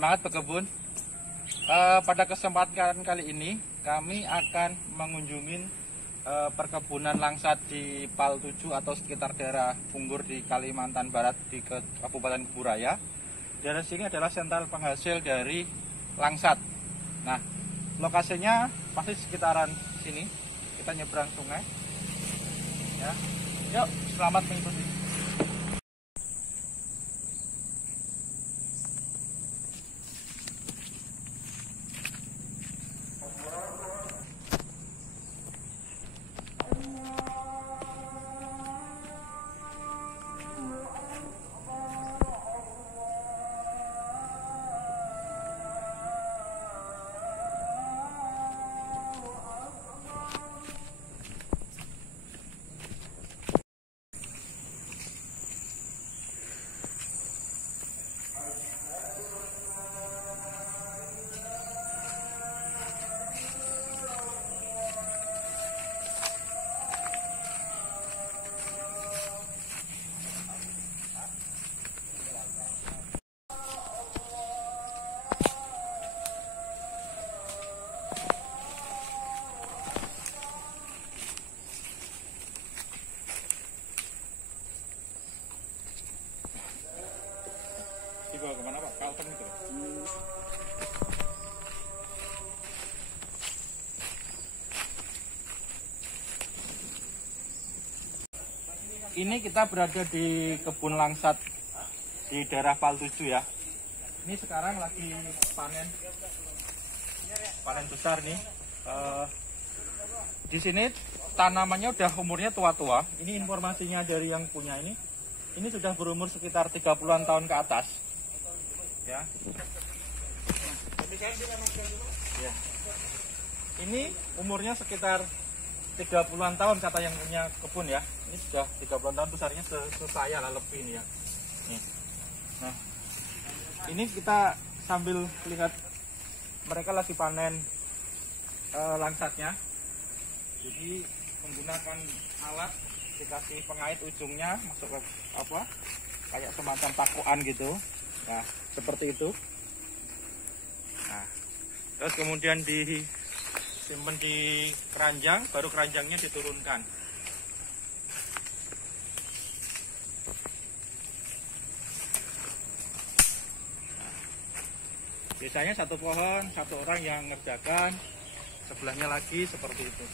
Semangat berkebun. Pada kesempatan kali ini kami akan mengunjungi perkebunan langsat di PAL 7 atau sekitar daerah Punggur di Kalimantan Barat di Kabupaten Kuburaya. Daerah sini adalah sentral penghasil dari langsat. Nah, lokasinya pasti sekitaran sini. Kita nyebrang sungai. Ya. Yuk, selamat mengikuti. Dibawa kemana Pak? Kalteng itu? Ini kita berada di kebun langsat di daerah PAL 7 ya. Ini sekarang lagi panen besar nih. Di sini tanamannya udah umurnya tua-tua. Ini informasinya dari yang punya ini. Ini sudah berumur sekitar 30-an tahun ke atas. Ya. Ya. Ini umurnya sekitar 30-an tahun kata yang punya kebun ya. Ini sudah 30-an tahun, besarnya saya lah lebih ini ya. Nih. Nah, ini kita sambil lihat mereka lagi panen langsatnya. Jadi menggunakan alat, dikasih pengait ujungnya masuk ke apa? Kayak semacam pakuan gitu. Nah, seperti itu. Nah, terus kemudian disimpan di keranjang, baru keranjangnya diturunkan. Nah, biasanya satu pohon, satu orang yang ngerjakan, sebelahnya lagi seperti itu.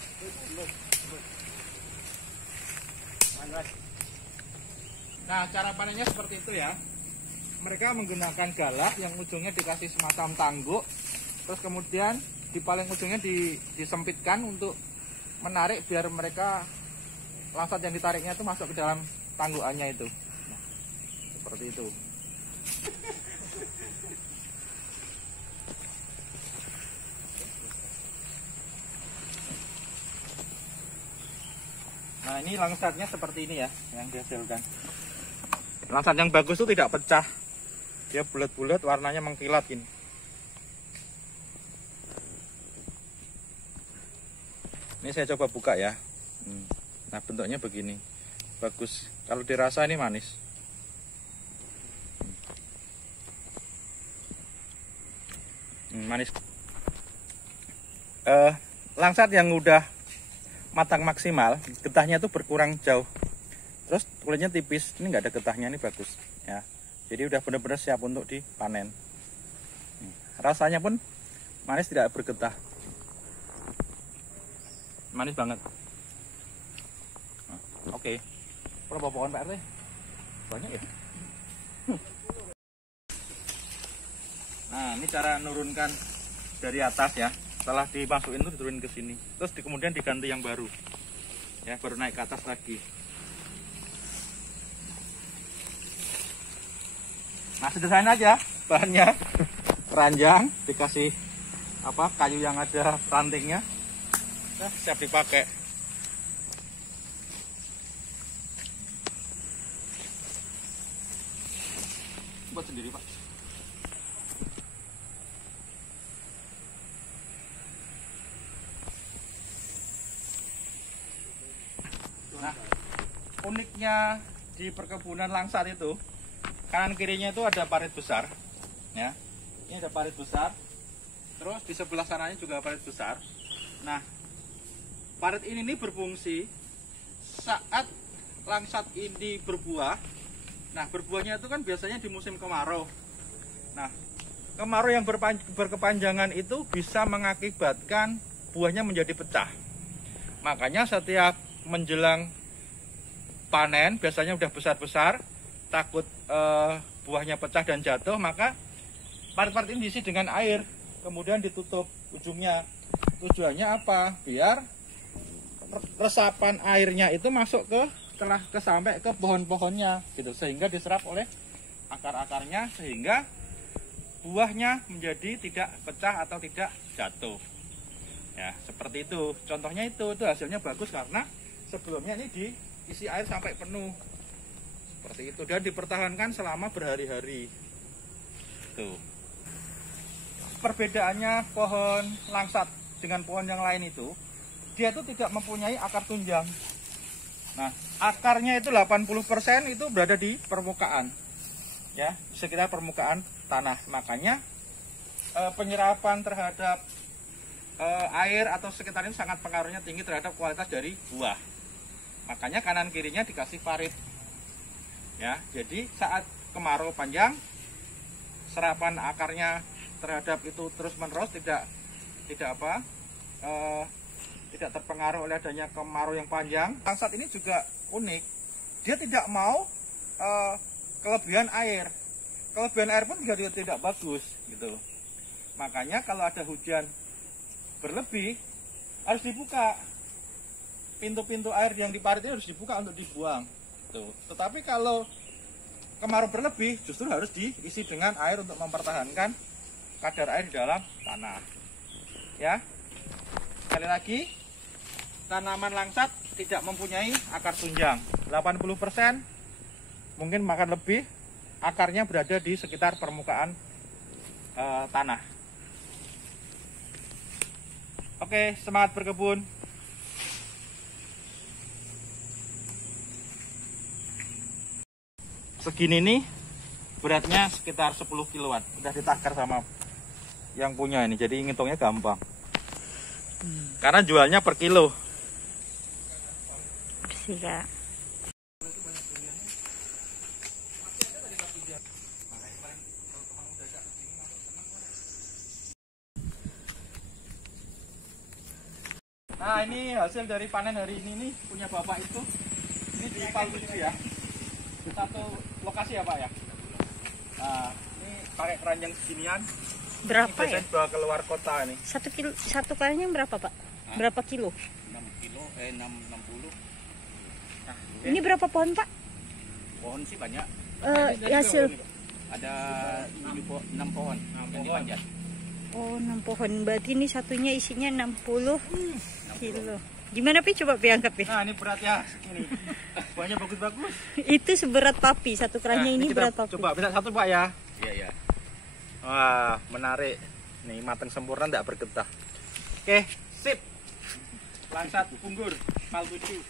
Nah, cara panennya seperti itu ya. Mereka menggunakan galak yang ujungnya dikasih semacam tangguk, terus kemudian di paling ujungnya disempitkan untuk menarik biar mereka langsat yang ditariknya itu masuk ke dalam tanggukannya itu. Nah, seperti itu. Nah, ini langsatnya seperti ini ya yang dihasilkan. Langsat yang bagus itu tidak pecah. Dia bulat-bulat, warnanya mengkilat ini. Ini saya coba buka ya. Nah, bentuknya begini. Bagus. Kalau dirasa ini manis. Manis. Langsat yang udah matang maksimal, getahnya tuh berkurang jauh. Terus kulitnya tipis. Ini nggak ada getahnya, ini bagus ya. Jadi udah benar-benar siap untuk dipanen. Rasanya pun manis, tidak bergetah. Manis banget. Oke. Berapa pohon Pak RT? Banyak ya? Nah, ini cara nurunkan dari atas ya. Setelah dimasukin itu diturunin ke sini. Terus kemudian diganti yang baru. Ya, baru naik ke atas lagi. Nah, sederhana aja bahannya. Keranjang, dikasih apa? Kayu yang ada rantingnya. Nah, siap dipakai. Buat sendiri, Pak. Nah, uniknya di perkebunan langsat itu, kanan kirinya itu ada parit besar, ya. Ini ada parit besar. Terus di sebelah sananya juga parit besar. Nah, parit ini nih berfungsi saat langsat ini berbuah. Nah, berbuahnya itu kan biasanya di musim kemarau. Nah, kemarau yang berkepanjangan itu bisa mengakibatkan buahnya menjadi pecah. Makanya setiap menjelang panen, biasanya udah besar-besar, takut buahnya pecah dan jatuh, maka parit-parit ini diisi dengan air, kemudian ditutup ujungnya. Tujuannya apa? Biar resapan airnya itu masuk sampai ke pohon-pohonnya gitu, sehingga diserap oleh akar-akarnya, sehingga buahnya menjadi tidak pecah atau tidak jatuh. Ya, seperti itu. Contohnya itu hasilnya bagus karena sebelumnya ini diisi air sampai penuh. Seperti itu, dan dipertahankan selama berhari-hari. Tuh. Perbedaannya pohon langsat dengan pohon yang lain itu, dia itu tidak mempunyai akar tunjang. Nah, akarnya itu 80% itu berada di permukaan. Ya, sekitar permukaan tanah. Makanya penyerapan terhadap air atau sekitar ini sangat pengaruhnya tinggi terhadap kualitas dari buah. Makanya kanan kirinya dikasih parit. Ya, jadi saat kemarau panjang, serapan akarnya terhadap itu terus-menerus tidak terpengaruh oleh adanya kemarau yang panjang. Langsat ini juga unik. Dia tidak mau kelebihan air. Kelebihan air pun juga tidak bagus gitu. Makanya kalau ada hujan berlebih harus dibuka. Pintu-pintu air yang di parit ini harus dibuka untuk dibuang. Tuh. Tetapi kalau kemarau berlebih justru harus diisi dengan air untuk mempertahankan kadar air di dalam tanah. Ya. Sekali lagi, tanaman langsat tidak mempunyai akar tunjang. 80% mungkin makan lebih, akarnya berada di sekitar permukaan tanah. Oke, semangat berkebun. Segini nih beratnya sekitar 10 kiloan. Udah ditakar sama yang punya ini, jadi ngitungnya gampang. Karena jualnya per kilo. Siap. Nah, ini hasil dari panen hari ini nih, punya bapak itu. Ini di Palembang ya. Satu lokasi ya Pak ya. Nah, ini pakai keranjang seginian. Berapa ini ya? Bawa keluar kota nih. Satu keranjang berapa Pak? Hah? Berapa kilo? 6 kilo, 60. Nah, ini berapa pohon Pak? Pohon sih banyak. Hasil. Ada 6 pohon yang dipanjat. Oh, 6 pohon. Berarti ini satunya isinya 60 kilo. Gimana Pi? Coba Pi angkat Pi. Nah, ini berat ya segini. Buahnya bagus-bagus. Itu seberat papi. Satu keranjang ini berat papi. Coba bisa satu Pak ya. Iya, iya. Wah, menarik. Nih matang sempurna, tidak bergetah. Oke, sip. Langsat unggur, Palembang.